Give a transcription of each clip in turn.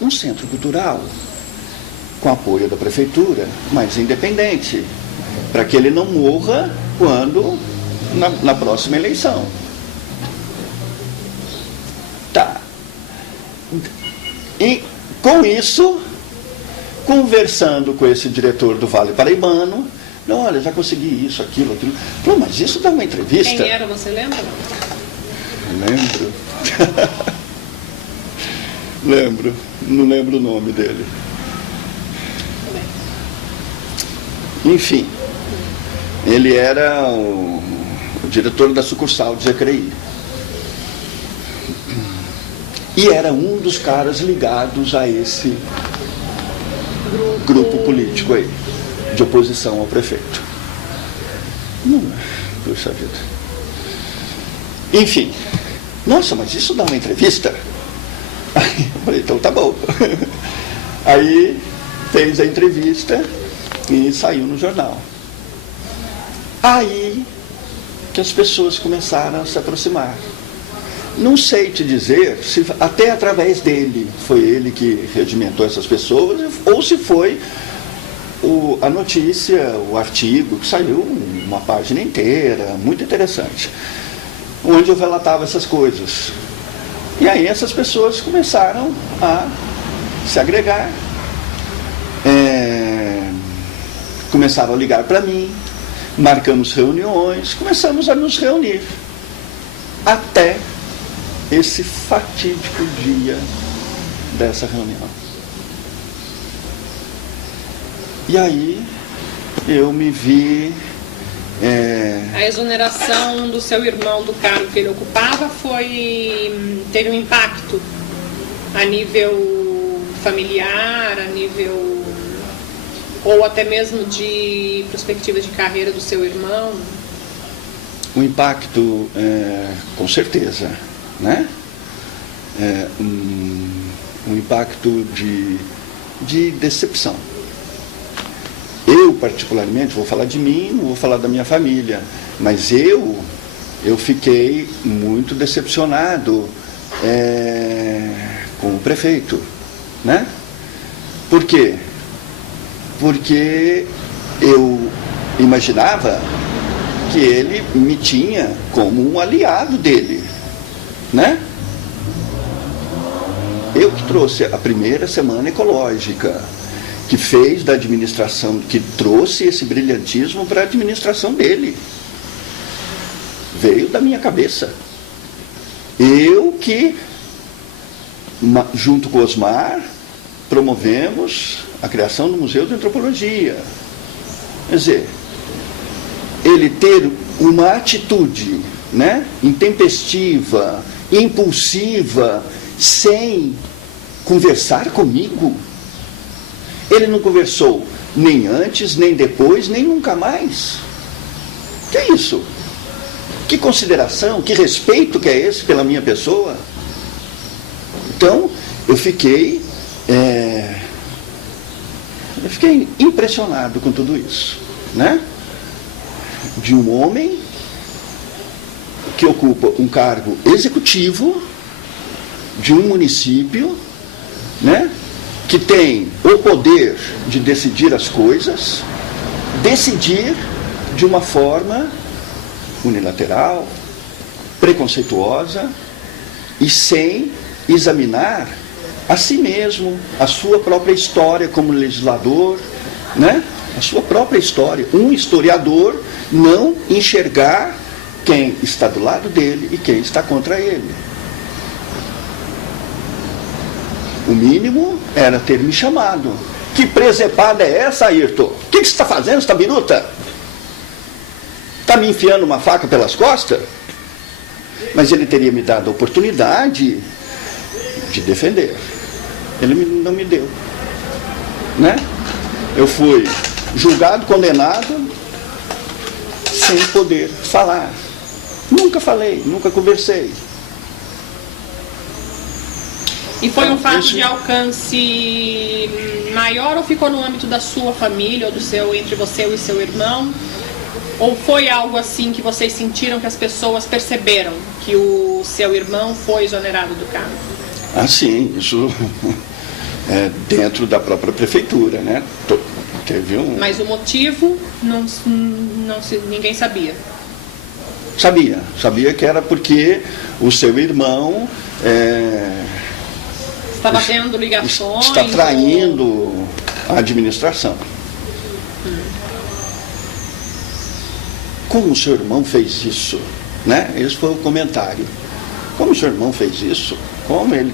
um centro cultural com apoio da prefeitura, mas independente, para que ele não morra quando na próxima eleição. Tá. E com isso, conversando com esse diretor do Vale Paraibano, não, olha, já consegui isso, aquilo. Falou, mas isso dá uma entrevista. Quem era, você lembra? Lembro. Lembro. Não lembro o nome dele. Enfim, ele era o diretor da sucursal de Jacareí. E era um dos caras ligados a esse grupo político aí, de oposição ao prefeito. Puxa vida. Enfim, nossa, mas isso dá uma entrevista? Aí eu falei, então tá bom. Aí fez a entrevista e saiu no jornal. Aí que as pessoas começaram a se aproximar. Não sei te dizer se até através dele foi ele que regimentou essas pessoas, ou se foi a notícia, o artigo, que saiu uma página inteira, muito interessante, onde eu relatava essas coisas. E aí essas pessoas começaram a se agregar, começaram a ligar para mim, marcamos reuniões, começamos a nos reunir, até esse fatídico dia dessa reunião. E aí eu me vi... A exoneração do seu irmão do cargo que ele ocupava teve um impacto a nível familiar, a nível... ou até mesmo de perspectiva de carreira do seu irmão? O impacto, com certeza, né? Um impacto de decepção. Eu, particularmente, vou falar de mim, não vou falar da minha família, mas eu fiquei muito decepcionado com o prefeito, né? Por quê? Porque eu imaginava que ele me tinha como um aliado dele, né? Eu que trouxe a primeira semana ecológica, que fez da administração, que trouxe esse brilhantismo para a administração dele. Veio da minha cabeça. Eu que, junto com o Osmar, promovemos a criação do Museu de Antropologia. Quer dizer, ele ter uma atitude, né, intempestiva, impulsiva, sem conversar comigo. Ele não conversou nem antes, nem depois, nem nunca mais. Que é isso? Que consideração, que respeito que é esse pela minha pessoa? Então, eu fiquei impressionado com tudo isso, né? De um homem que ocupa um cargo executivo de um município, né? Que tem o poder de decidir as coisas, decidir de uma forma unilateral, preconceituosa e sem examinar a si mesmo, a sua própria história como legislador, né? A sua própria história. Um historiador não enxergar quem está do lado dele e quem está contra ele. O mínimo era ter me chamado. Que presepada é essa, Ayrton? O que você está fazendo, essa biruta? Está me enfiando uma faca pelas costas? Mas ele teria me dado a oportunidade de defender. Ele não me deu, né? Eu fui julgado, condenado, sem poder falar. Nunca falei, nunca conversei. E foi um fato de alcance maior ou ficou no âmbito da sua família, ou entre você e seu irmão? Ou foi algo assim que vocês sentiram que as pessoas perceberam que o seu irmão foi exonerado do cargo? Ah, sim, dentro da própria prefeitura, né? Teve um... Mas o motivo ninguém sabia. Sabia que era porque o seu irmão estava tendo ligações, está traindo a administração. Como o seu irmão fez isso? Né? Esse foi o comentário. Como o seu irmão fez isso? Como ele...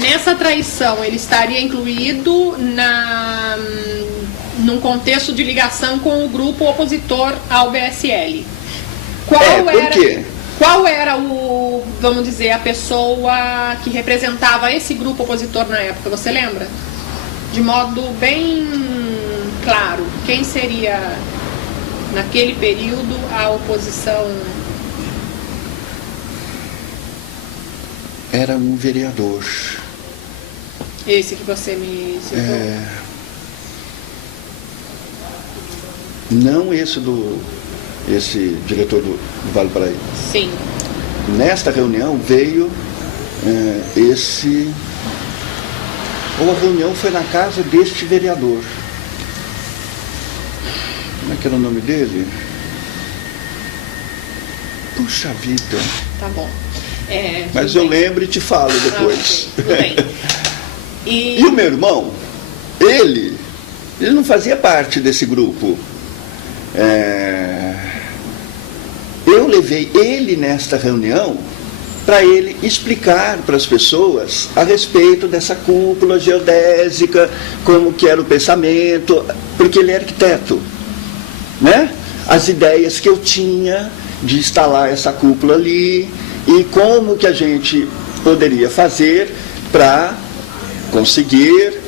Nessa traição, ele estaria incluído num contexto de ligação com o grupo opositor ao BSL. Qual era vamos dizer, a pessoa que representava esse grupo opositor na época? Você lembra? De modo bem claro, quem seria, naquele período, a oposição? Era um vereador. Esse que você me citou? Não esse diretor do Vale do Paraíba. Sim. Nesta reunião veio ou a reunião foi na casa deste vereador. Como é que era o nome dele? Puxa vida. Tá bom. Mas eu lembro e te falo depois. Okay. Tudo bem. E o meu irmão, ele não fazia parte desse grupo. Eu levei ele nesta reunião para ele explicar para as pessoas a respeito dessa cúpula geodésica, como que era o pensamento, porque ele é arquiteto, né? As ideias que eu tinha de instalar essa cúpula ali e como que a gente poderia fazer para conseguir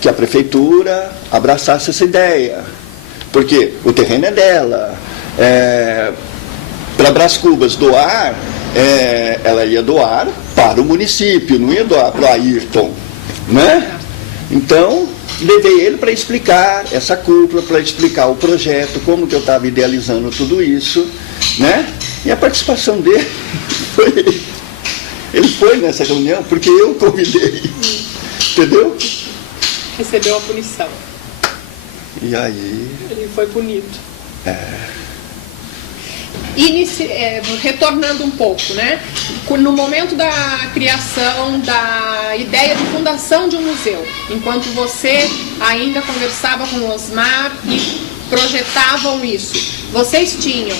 que a prefeitura abraçasse essa ideia. Porque o terreno é dela. Para Brás Cubas doar, ela ia doar para o município, não ia doar para o Ayrton, né? Então, levei ele para explicar essa cúpula, para explicar o projeto, como que eu estava idealizando tudo isso, né? E a participação dele ele foi nessa reunião porque eu convidei, entendeu? Recebeu a punição. E aí... Ele foi punido. Retornando um pouco, né? No momento da criação da ideia de fundação de um museu, enquanto você ainda conversava com o Osmar e projetavam isso, vocês tinham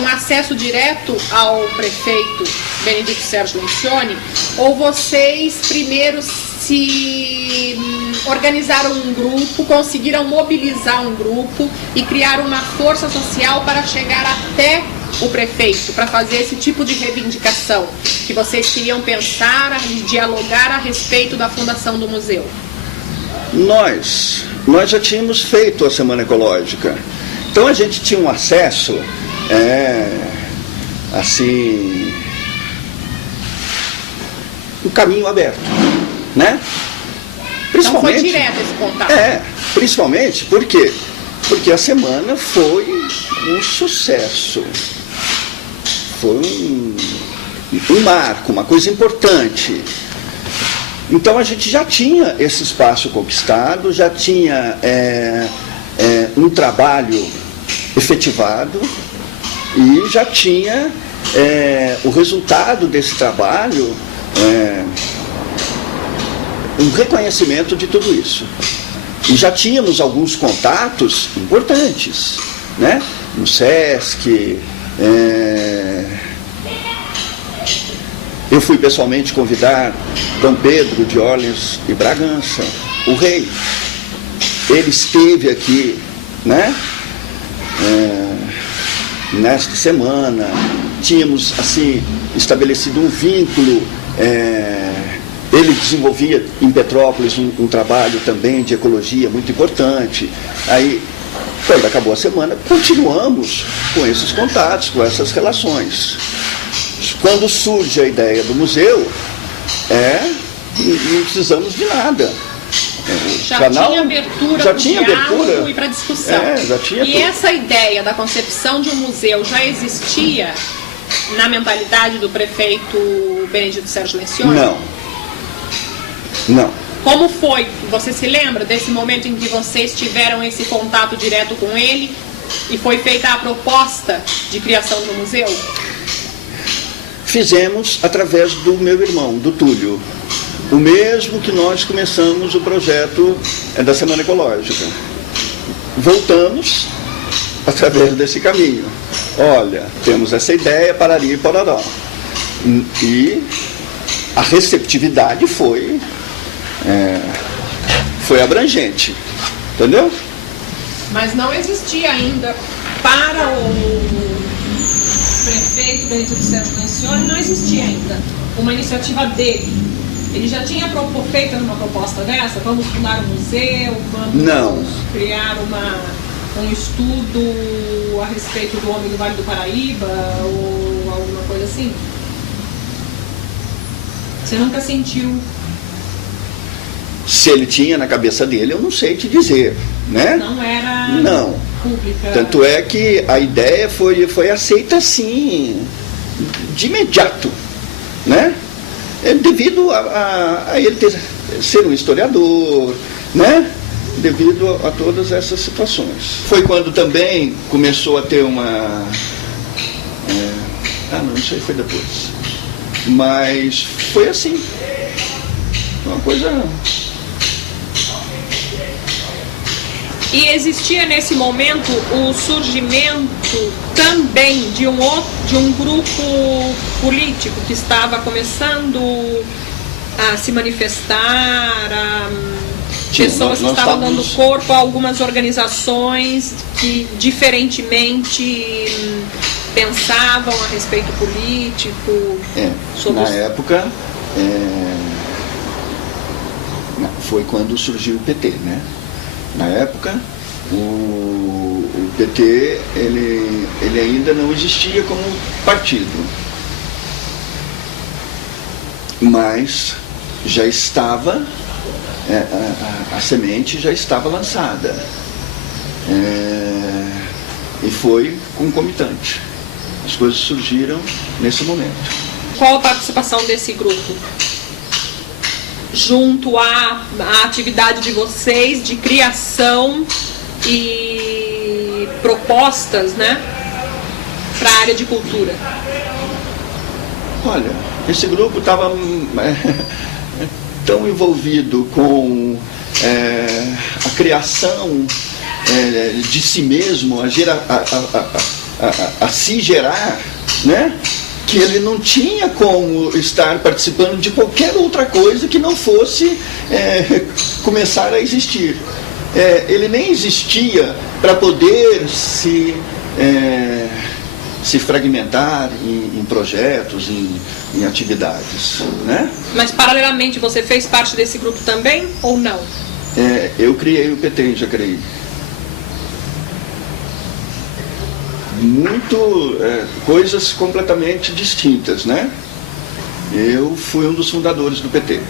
um acesso direto ao prefeito Benedito Sérgio Lencioni, ou vocês primeiro se organizaram um grupo, conseguiram mobilizar um grupo e criar uma força social para chegar até o prefeito, para fazer esse tipo de reivindicação que vocês queriam pensar e dialogar a respeito da fundação do museu? Nós já tínhamos feito a Semana Ecológica, então a gente tinha um acesso assim, um caminho aberto, né? Então foi direto esse contato. Principalmente porque a semana foi um sucesso. Foi um marco, uma coisa importante. Então a gente já tinha esse espaço conquistado, já tinha um trabalho efetivado e já tinha o resultado desse trabalho, um reconhecimento de tudo isso. E já tínhamos alguns contatos importantes, né? No SESC. Eu fui pessoalmente convidar Dom Pedro de Orleans e Bragança, o rei. Ele esteve aqui, né? Nesta semana. Tínhamos assim estabelecido um vínculo. Ele desenvolvia em Petrópolis um trabalho também de ecologia muito importante. Aí, quando acabou a semana, continuamos com esses contatos, com essas relações. Quando surge a ideia do museu, não precisamos de nada. Já tinha abertura e para discussão. Essa ideia da concepção de um museu já existia na mentalidade do prefeito Benedito Sérgio Lencioni? Não. Como foi? Você se lembra desse momento em que vocês tiveram esse contato direto com ele e foi feita a proposta de criação do museu? Fizemos através do meu irmão, do Túlio. O mesmo que nós começamos o projeto da Semana Ecológica. Voltamos através desse caminho. Olha, temos essa ideia, parari e pororó. E a receptividade foi abrangente, entendeu? Mas não existia ainda para o prefeito Benedito Sérgio Lencioni, não existia ainda uma iniciativa dele. Ele já tinha feito uma proposta dessa? Vamos fundar um museu? Vamos criar um estudo a respeito do homem do Vale do Paraíba? Ou alguma coisa assim? Você nunca sentiu? Se ele tinha na cabeça dele, eu não sei te dizer, né? Não era pública. Tanto é que a ideia foi aceita assim, de imediato, né? Devido a ele ser um historiador, né? Devido a todas essas situações. Foi quando também começou a ter uma... não, isso aí foi depois. Mas foi assim, uma coisa... E existia nesse momento o surgimento também de um grupo político que estava começando a se manifestar, pessoas que estavam dando corpo a algumas organizações que diferentemente pensavam a respeito político. Na época, foi quando surgiu o PT, né? Na época, o PT ele ainda não existia como partido, mas já estava, a semente já estava lançada, e foi concomitante. As coisas surgiram nesse momento. Qual a participação desse grupo? Junto à atividade de vocês de criação e propostas, né, para a área de cultura? Olha, esse grupo estava tão envolvido com a criação de si mesmo, a se gerar, né? Que ele não tinha como estar participando de qualquer outra coisa que não fosse começar a existir. Ele nem existia para poder se fragmentar em projetos, em atividades, né? Mas paralelamente você fez parte desse grupo também ou não? Eu criei o PT em Jacareí. Coisas completamente distintas, né? Eu fui um dos fundadores do PT.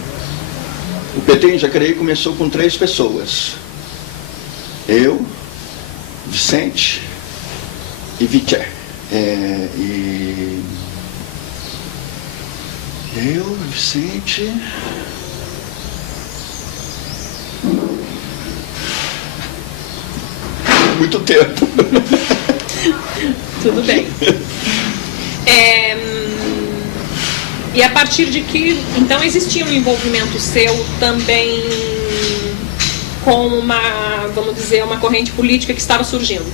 O PT em Jacareí começou com 3 pessoas. Eu, Vicente e Vité. Eu, Vicente... Muito tempo. Tudo bem. E a partir de que, então, existia um envolvimento seu também com vamos dizer, uma corrente política que estava surgindo?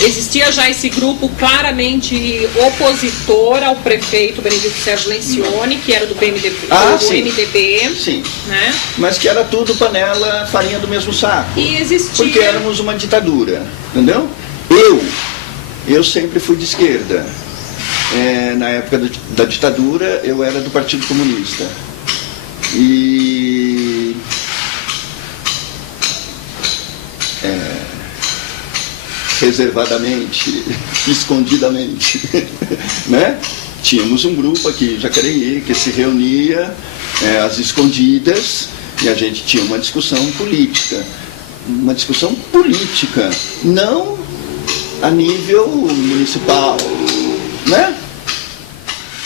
Existia já esse grupo claramente opositor ao prefeito Benedito Sérgio Lencioni, que era do PMDB, MDB, sim. Né? Mas que era tudo panela, farinha do mesmo saco. E existia... Porque éramos uma ditadura, entendeu? Eu sempre fui de esquerda. Na época da ditadura, eu era do Partido Comunista. E... reservadamente, escondidamente, né? Tínhamos um grupo aqui em Jacareí que se reunia às escondidas e a gente tinha uma discussão política, não a nível municipal, né?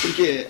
Porque